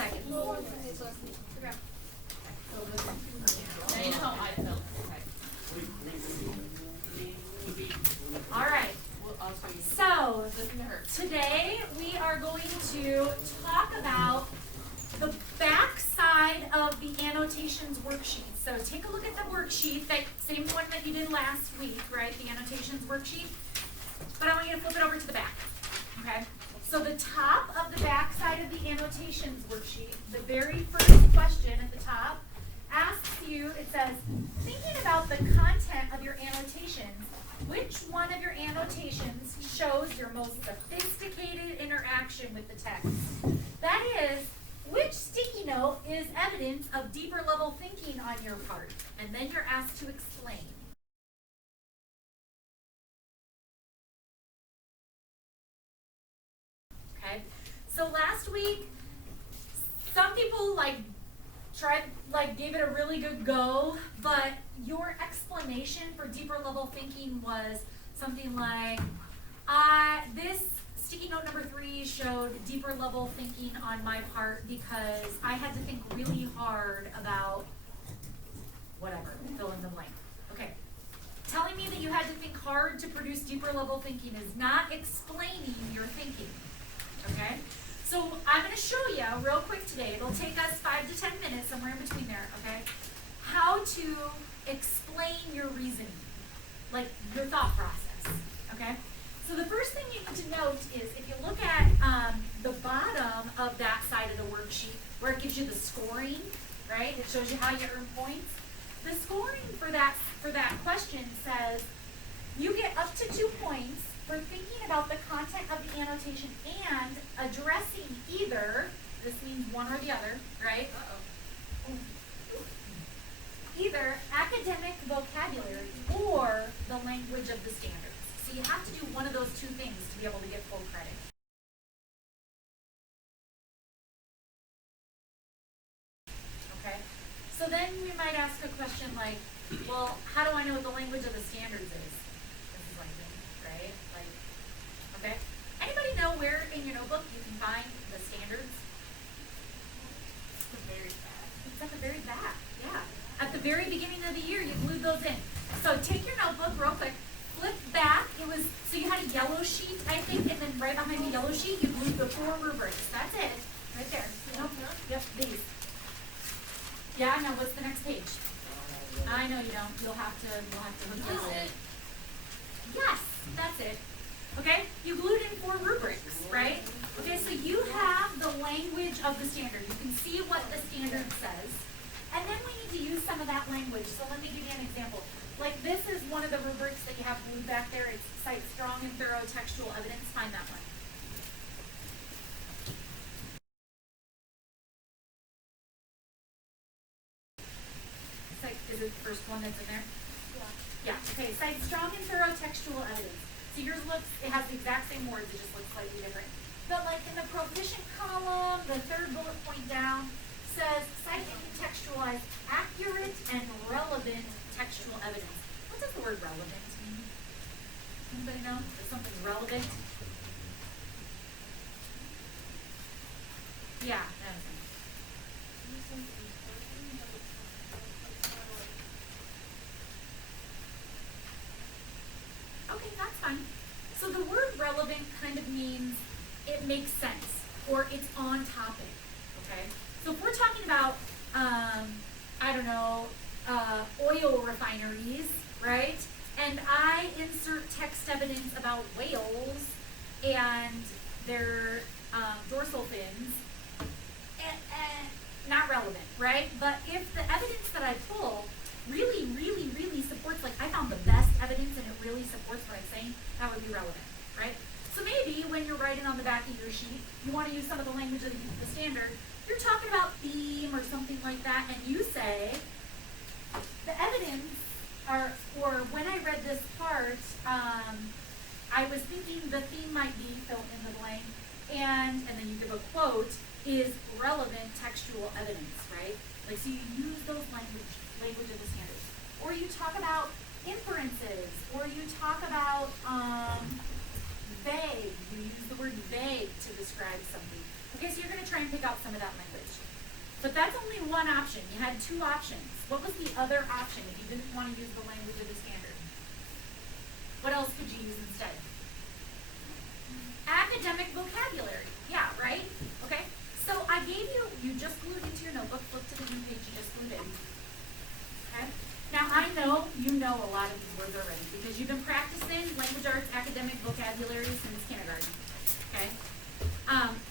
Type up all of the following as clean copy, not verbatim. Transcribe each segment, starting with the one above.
seconds. Now you know how I felt. All right. I'll show you. So Listen to her. today we are going to talk about the back side of the annotations worksheet. So take a look at the worksheet, that same one that you did last week, right? The annotations worksheet. But I want you to flip it over to the back. Okay? So the top of the back side of the annotations worksheet, the very first question at the top asks you, it says, thinking about the content of your annotations, which one of your annotations shows your most sophisticated interaction with the text? That is, which sticky note is evidence of deeper level thinking on your part? And then you're asked to explain. Okay, so last week, some people gave it a really good go, but your explanation for deeper level thinking was something like, this sticky note number 3 showed deeper level thinking on my part because I had to think really hard about whatever, fill in the blank. Okay, telling me that you had to think hard to produce deeper level thinking is not explaining your thinking. Okay, so I'm going to show you real quick today. It'll take us 5 to 10 minutes, somewhere in between there, okay, how to explain your reasoning, like your thought process, okay? So the first thing you need to note is if you look at the bottom of that side of the worksheet where it gives you the scoring, right? It shows you how you earn points. The scoring for that question says you get up to 2 points for thinking about the content of the annotation and addressing either, this means one or the other, right? Either academic vocabulary or the language of the standards. So you have to do one of those 2 things to be able to get full credit. Okay, so then we might ask a question like, well, how do I know what the language of the standards is? Right? Like, okay. Anybody know where in your notebook you can find the standards? The very bad. It's at the very back, yeah. At the very beginning of the year, you glued those in. So take your notebook real quick, flip back. So you had a yellow sheet, I think, and then right behind the yellow sheet, you glued the 4 rubrics. That's it, right there. Nope. Yep, these. Yeah, now what's the next page? I know you don't. You'll have to look at it. Yes, that's it. Okay, you glued in 4 rubrics, right? Okay, so you have the language of the standard. You can see what the standard says. And then we need to use some of that language. So let me give you an example. Like this is one of the rubrics that you have glued back there. It's cite strong and thorough textual evidence. Find that one. Is it the first one that's in there? Yeah, okay, cite strong and thorough textual evidence. So yours it has the exact same words, it just looks slightly different. But like in the proficient column, the 3rd bullet point down says, cite and contextualize accurate and relevant textual evidence. What does the word relevant mean? Anybody know? If something's relevant? Yeah, that's it. Okay, that's fine. So the word relevant kind of means it makes sense or it's on topic, okay? So if we're talking about, I don't know, oil refineries, right? And I insert text evidence about whales and their dorsal fins, not relevant, right? But if the evidence that I pull really supports, like I found the best evidence and it really supports what I'm saying, that would be relevant, right? So maybe when you're writing on the back of your sheet, you want to use some of the language of the standard. You're talking about theme or something like that, and you say, the evidence, or when I read this part, I was thinking the theme might be fill in the blank, and then you give a quote, is relevant textual evidence, right? Like, so you use those language of the standards. Or you talk about inferences, or you talk about vague. You use the word vague to describe something. Okay, so you're going to try and pick out some of that language. But that's only one option. You had two options. What was the other option if you didn't want to use the language of the standard? What else could you use instead? Academic vocabulary. Yeah, right? Okay. So I gave you just glued into your notebook, flip to the new page you just glued in. Okay. Now I know you know a lot of these words already because you've been practicing language arts academic vocabulary since kindergarten. Okay.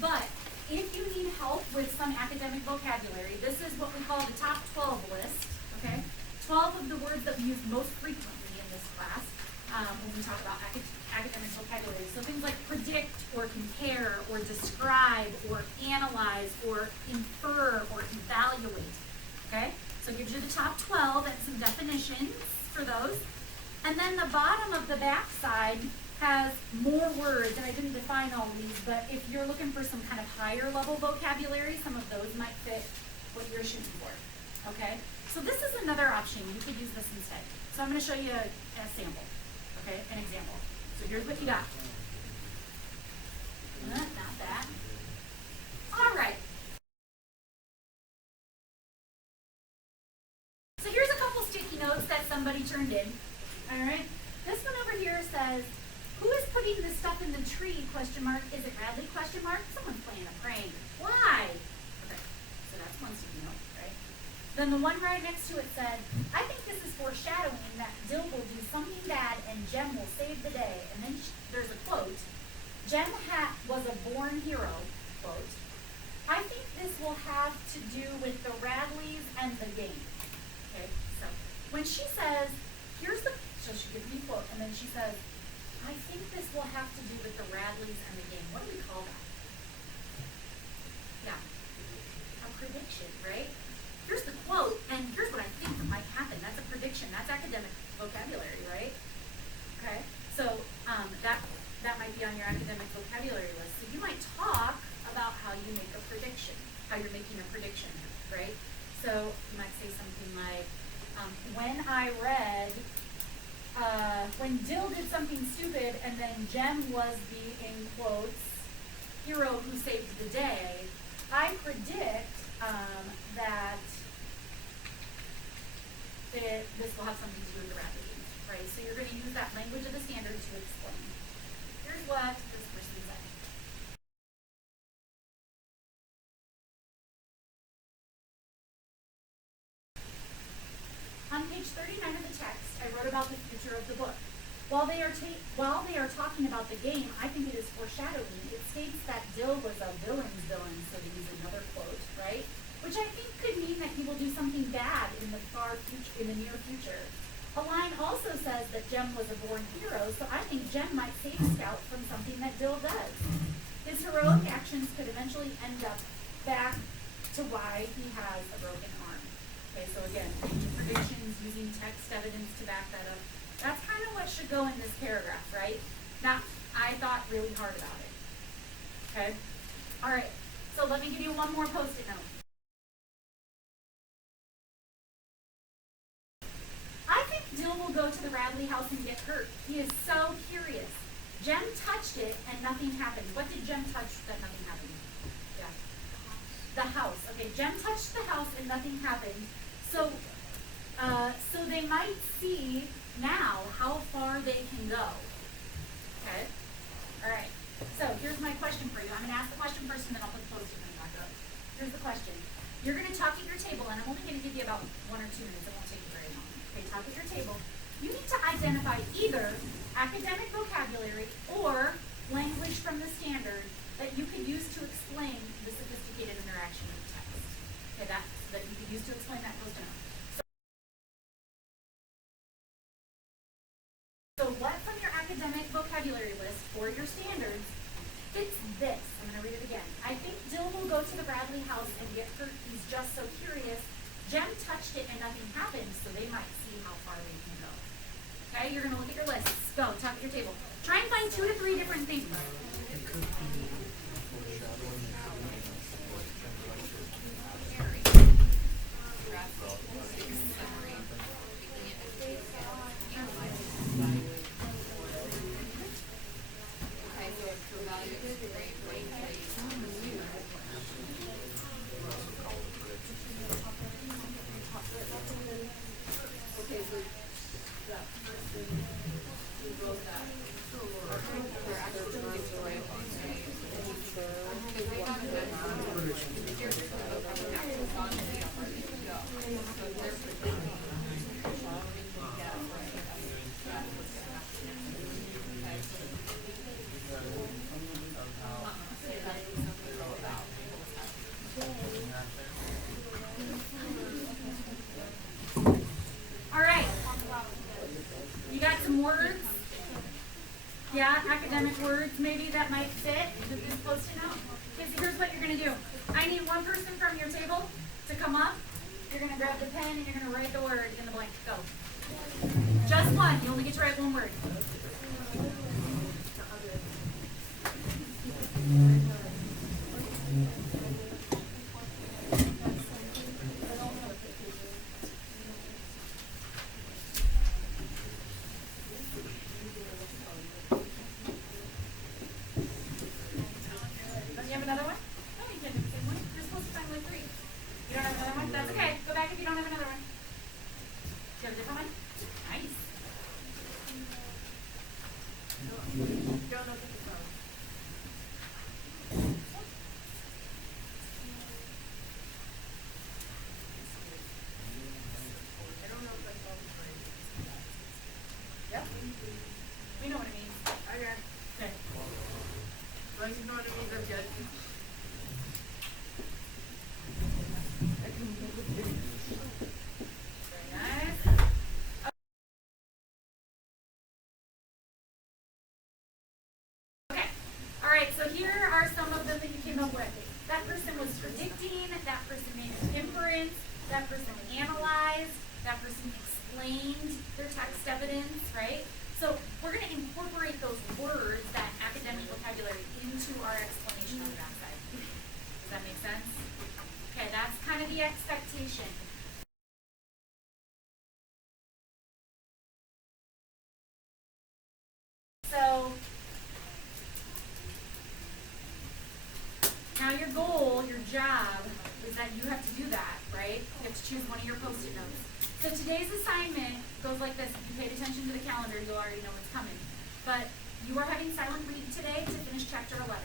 But if you need help with some academic vocabulary, this is what we call the top 12 list, okay? 12 of the words that we use most frequently in this class when we talk about academic vocabulary. So things like predict or compare or describe or analyze or infer or evaluate, okay? So it gives you the top 12 and some definitions for those. And then the bottom of the back side has more words, and I didn't define all of these, but if you're looking for some kind of higher level vocabulary, some of those might fit what you're shooting for, okay? So this is another option. You could use this instead. So I'm going to show you a sample, okay, an example. So here's what you got. Not that. All right. So here's a couple sticky notes that somebody turned in, all right? This one over here says, who is putting this stuff in the tree, question mark? Is it Radley, question mark? Someone's playing a prank. Why? Okay, so that's one sticky note, right? Then the one right next to it said, I think this is foreshadowing that Dill will do something bad and Jem will save the day. And then there's a quote, Jem was a born hero, quote. I think this will have to do with the Radleys and the game. Okay, so when she says, so she gives me a quote, and then she says, I think this will have to do with the Radleys and the game. What do we call that? Yeah, a prediction, right? Here's the quote, and here's what I think might happen. That's a prediction. That's academic vocabulary, right? Okay, so that might be on your academic vocabulary list. So you might talk about how you make a prediction, how you're making a prediction, right? So you might say something like, when Dill did something stupid and then Jem was the, in quotes, hero who saved the day, I predict that this will have something to do with the Radley game, right? So you're going to use that language of the standard to explain. Here's what this person said. On page 39 of the text, I wrote about the future of the book. While they are talking about the game, I think it is foreshadowing. It states that Dill was a villain's villain, so to use another quote, right? Which I think could mean that he will do something bad in the near future. A line also says that Jem was a born hero, so I think Jem might save Scout from something that Dill does. His heroic actions could eventually end up back to why he has a broken arm. Okay, so again, making predictions, using text evidence to back that up. That's kind of what should go in this paragraph, right? Now, I thought really hard about it. Okay? All right, so let me give you one more post-it note. I think Dill will go to the Radley house and get hurt. He is so curious. Jem touched it and nothing happened. What did Jem touch that nothing happened? Yeah. The house. Okay, Jem touched the house and nothing happened. So they might see now how far they can go. Okay? All right. So here's my question for you. I'm going to ask the question first and then I'll put the post-it note back up. Here's the question. You're going to talk at your table, and I'm only going to give you about 1 or 2 minutes. It won't take you very long. Okay, talk at your table. You need to identify either academic vocabulary or language from the standard that you could use to explain the sophisticated interaction of the text. Okay, that you could use to explain that post-it note. So what from your academic vocabulary list for your standards fits this? I'm going to read it again. I think Dill will go to the Radley house and get hurt. He's just so curious. Jem touched it and nothing happened, so they might see how far they can go. Okay, you're going to look at your lists. Go, talk at your table. Try and find 2 to 3 different things. All right. You got some words? Yeah, academic words maybe that might fit with this post-it note. Okay, so here's what you're going to do. I need one person from your table to come up. You're going to grab the pen and you're going to write the word in the blank. Go. Just one. You only get to write one word. Don't you have another one? No, you can't do the same one. You're supposed to find like three. You don't have another one? That's okay. Go back if you don't have another one. Do you have a different one? Nice. Yep. We know what it means. Okay. Okay. As long as you know what it means, I'm good. Very nice. Okay. All right, so here are some of them that you came up with. That person was predicting, that person made an inference, that person analyzed, that person explained their text evidence, right? So we're going to incorporate those words, that academic vocabulary, into our explanation on the backside. Does that make sense? Okay, that's kind of the expectation. So now your goal, your job, is that you have to do that, right? You have to choose one of your post-it notes. So today's assignment goes like this. If you paid attention to the calendar, you'll already know what's coming. But you are having silent read today to finish chapter 11.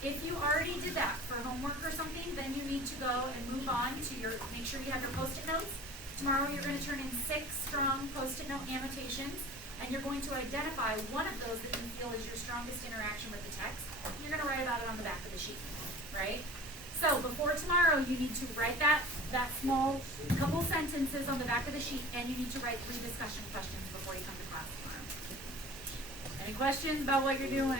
If you already did that for homework or something, then you need to go and move on to your, make sure you have your post-it notes. Tomorrow you're going to turn in 6 strong post-it note annotations, and you're going to identify one of those that you feel is your strongest interaction with the text. You're going to write about it on the back of the sheet, right? So before tomorrow, you need to write that small couple sentences on the back of the sheet, and you need to write 3 discussion questions before you come to class tomorrow. Any questions about what you're doing?